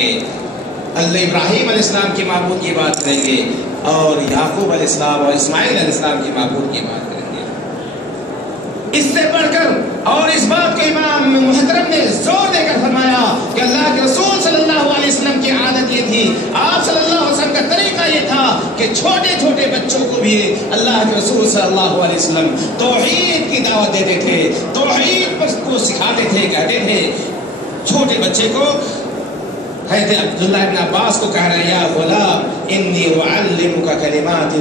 اللہ ابراہیم علیہ السلام کی معبود کی بات کریں گے اور یعقوب علیہ السلام اور اسماعیل علیہ السلام کی معبود کی بات کریں گے۔ اس سے بڑھ کر اور اس بات کو امام محترم نے زور دے کر فرمایا کہ اللہ کے رسول صلی اللہ علیہ وسلم کی عادت یہ تھی، آپ صلی اللہ علیہ وسلم کا طریقہ یہ تھا کہ چھوٹے چھوٹے بچوں کو بھی اللہ کے رسول صلی اللہ علیہ وسلم توحید کی دعوت دیتے تھے، توحید پر کو سکھاتے تھے، کہتے تھے چھوٹے بچے کو۔ حضرت عبداللہ ابن عباس کو کہہ رہے ہیں یا غلام انی اعلمک کلمات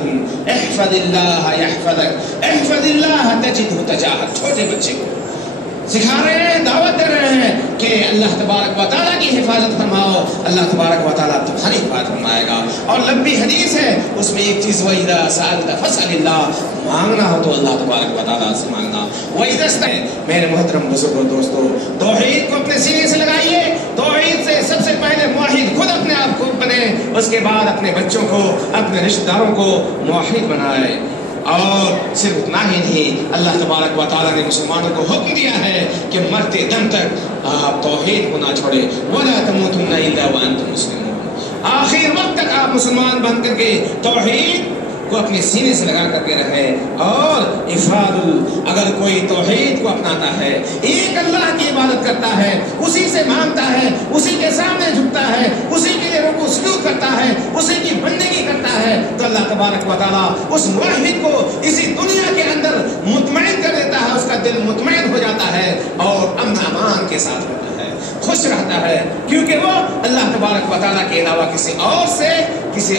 احفظ اللہ یحفظک احفظ اللہ تجدہ تجاہک۔ چھوٹے بچے کو سکھا رہے ہیں، دعوت دے رہے ہیں کہ اللہ تبارک و تعالیٰ کی حفاظت فرماؤ، اللہ تبارک و تعالیٰ تمہاری حفاظت فرمائے گا۔ اور لمبی حدیث ہے، اس میں ایک چیز وَإِذَا سَأَلْتَ فَاسْأَلِ اللَّهَ، مانگنا ہو تو اللہ تبارک و تعالیٰ سے مانگنا۔ وَإِذَا اسْتَعَنْتَ، میرے محترم بزرگوں دوستو، توحید کو اپنے سینے سے لگائیے۔ توحید سے سب سے پہلے موحد خود اپنے آپ کو بنے، اس کے بعد اپنے بچوں کو، اپنے رشتہ داروں کو موحد بنائے۔ اور صرف اتنا ہی نہیں، اللہ تبارک و تعالیٰ نے مسلمانوں کو حکم دیا ہے کہ مرتے دم تک آپ توحید کو نہ چھوڑے، وَلَا تَمُوتُنَّ إِلَّا وَأَنْتُمْ مُسْلِمُونَ۔ آخر وقت تک آپ مسلمان بن کر کے توحید کو اپنے سینے سے لگا کر کے رہے۔ اور اگر کوئی توحید کو اپناتا ہے، ایک اللہ کی عبادت کرتا ہے، اسی سے مانگتا ہے، اسی کے سامنے جھکتا ہے، اسی کے لیے رکوع سجود کرتا ہے، اسی کی بندگی کرتا ہے، تو اللہ تبارک و تعالیٰ اس موحد کو اسی دنیا کے اندر مطمئن کر دیتا ہے، اس کا دل مطمئن ہو جاتا ہے اور امن امان کے ساتھ رہتا ہے، خوش رہتا ہے، کیونکہ وہ اللہ تبارک و تعالیٰ کے علاوہ کسی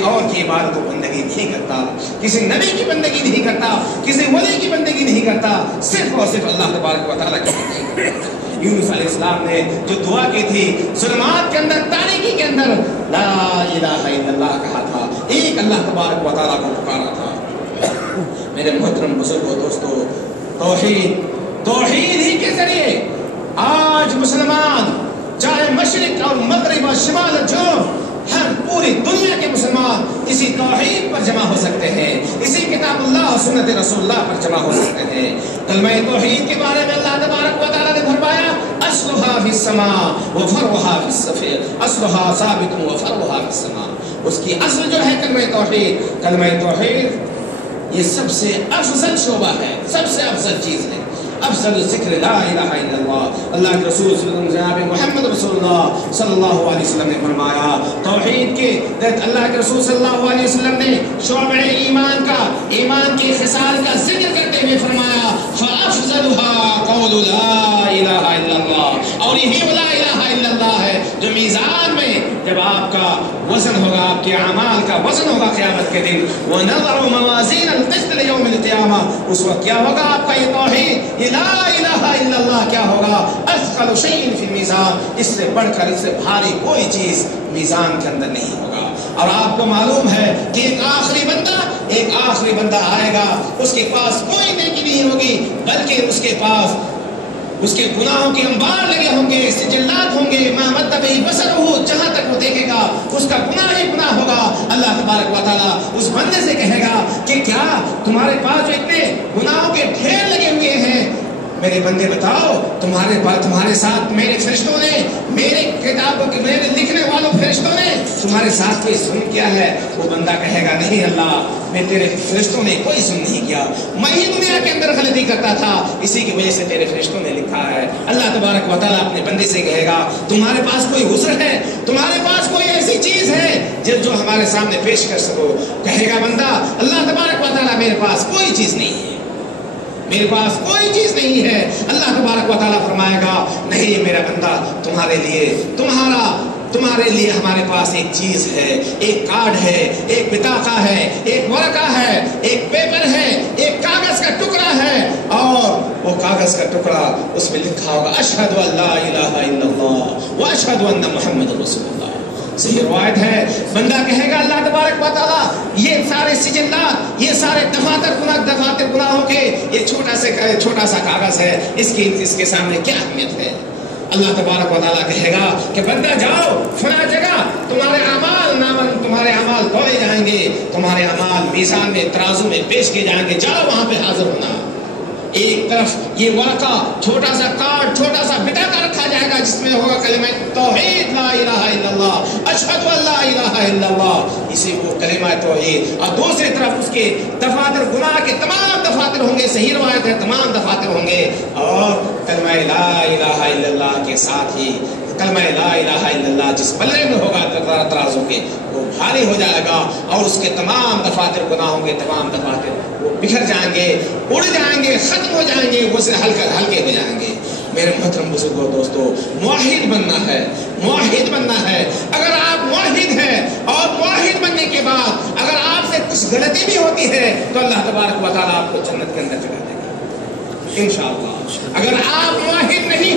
اور کی عبادت و بندگی نہیں کرتا، کسی نبی کی بندگی نہیں کرتا، کسی ولی کی بندگی نہیں کرتا، صرف اور صرف اللہ تبارک و تعالیٰ کی بندگی کرتا۔ یونس علیہ السلام نے جو دعا کی تھی، ظلمات کے اندر، تاریکی کے اندر لا الہ الا اللہ کہا تھا، ایک اللہ تبارک و تعالیٰ کو پکارا تھا۔ میرے محترم بزرگوں دوستو، توحید ہی کے ذریعے آج مسلمان، چاہے مشرق اور مغرب اور شمال اور جنوب، ہر پوری دنیا کے مسلمان اسی توحید پر جمع ہو سکتے ہیں، اسی کتاب اللہ اور سنت رسول اللہ پر جمع ہو سکتے ہیں۔ کلمہ توحید کے بارے میں اللہ تبارک و تعالیٰ نے فرمایا اصلها فی السماء وفرعها فی السفل، اصلها ثابت وفرعها فی السماء۔ اس کی اصل جو ہے کلمہ توحید یہ سب سے افضل شعبہ ہے، سب سے افضل چیز ہے، افضل ذکر لا الہ الا اللہ۔ اللہ کے رسول جناب محمد رسول اللہ صلی اللہ علیہ وسلم نے فرمایا توحید کے اللہ کے رسول صلی اللہ علیہ وسلم نے شعبہ ایمان کے خصال کا ذکر کرتے ہوئے فرمایا فافضلها قول لا الہ الا اللہ، اور یہی لا الہ الا اللہ ہے جو میزان میں جب آپ کا وزن ہوگا، آپ کے اعمال کا وزن ہوگا قیامت کے دن، وَنَضَعُ مَوَازِينَ الْقِسْطِ لِيَوْمِ الْقِيَامَةِ، اس وقت کیا ہوگا آپ کا یہ توحید، یہ لا الہ الا اللہ کیا ہوگا؟ اثقل شیء فی المیزان، اس سے بڑھ کر، اس سے بھاری کوئی چیز میزان کے اندر نہیں ہوگا۔ اور آپ کو معلوم ہے کہ ایک آخری بندہ آئے گا، اس کے پاس کوئی نیکی نہیں ہوگی، بلکہ اس کے پاس اس کے گناہوں کے انبار لگے ہوں گے، سجلات ہوں گے، ما مد بہ بصرہ، جہاں تک وہ دیکھے گا اس کا گناہ ہی گناہ ہوگا۔ اللہ تبارک و تعالیٰ اس بندے سے کہے گا کہ کیا تمہارے پاس جو اتنے گناہوں کے ڈھیر لگے ہوئے ہیں، میرے بندے بتاؤ تمہارے ساتھ میرے فرشتوں نے، میرے کتابوں کے میرے لکھنے والوں فرشتوں نے تمہارے ساتھ کوئی ظلم کیا ہے؟ وہ بندہ کہے گا نہیں اللہ، میں تیرے فرشتوں نے کوئی ظلم نہیں کیا، میں ہی دنیا کے اندر غلطی کرتا تھا، اسی کی وجہ سے تیرے فرشتوں نے لکھا ہے۔ اللہ تبارک و تعالیٰ اپنے بندے سے کہے گا تمہارے پاس کوئی عذر ہے، تمہارے پاس کوئی ایسی چیز ہے جو ہمارے سامنے پیش کر سکو؟ کہے گا بندہ اللہ تبارک و تعالیٰ میرے پاس کوئی چیز نہیں ہے، میرے پاس کوئی چیز نہیں ہے۔ اللہ تبارک و تعالیٰ فرمائے گا نہیں میرا بندہ، تمہارے لیے ہمارے پاس ایک چیز ہے، ایک کارڈ ہے، ایک بطاقہ ہے، ایک ورقہ ہے، ایک پیپر ہے، ایک کاغذ کا ٹکڑا ہے، اور وہ کاغذ کا ٹکڑا اس میں لکھا ہوگا اشہد ان لا الہ الا اللہ واشہد ان محمد رسول اللہ۔ صحیح روایت ہے، بندہ کہے گا اللہ تبارک و تعالیٰ یہ سارے سجلات، یہ سارے دفاتر گناہوں کے یہ چھوٹا سا کاغذ ہے، اس کے سامنے کیا اہمیت ہے؟ اللہ تبارک و تعالیٰ کہے گا کہ بندہ جاؤ فلاں جگہ، تمہارے اعمال تولے جائیں گے، تمہارے اعمال میزان میں ترازو میں پیش کیے جائیں گے، جاؤ وہاں پہ حاضر ہونا۔ ایک طرف یہ ورقہ چھوٹا سا کارڈ چھوٹا سا بٹا کر رکھا جائے گا جس میں ہوگا کلمہ توحید لا الہ الا اللہ اشہد ان لا الہ الا اللہ، اسی کو کلمہ توحید، اور دوسری طرف اس کے دفاتر گناہ کے تمام دفاتر ہوں گے، صحیح روایت ہے تمام دفاتر ہوں گے، اور کلمہ لا الہ الا اللہ کے ساتھ ہی کلمہ لا الہ الا اللہ جس پلڑے میں ہوگا ترازو کے وہ بھاری ہو جائے گا، اور اس کے تمام دفاتر گناہ ہوں گے، تمام دفاتر وہ بکھر جائیں گے، اڑ جائیں گے، ختم ہو جائیں گے، وہ سے ہلکے ہو جائیں گے۔ میرے محترم بزرگوں دوستو، موحد بننا ہے، موحد بننا ہے۔ اگر آپ موحد ہیں اور موحد بننے کے بعد اگر آپ سے کچھ غلطی بھی ہوتی ہے تو اللہ تبارک و تعالیٰ آپ کو جنت کے اندر چلا دے گا انشاءاللہ۔ اگر آپ موحد نہیں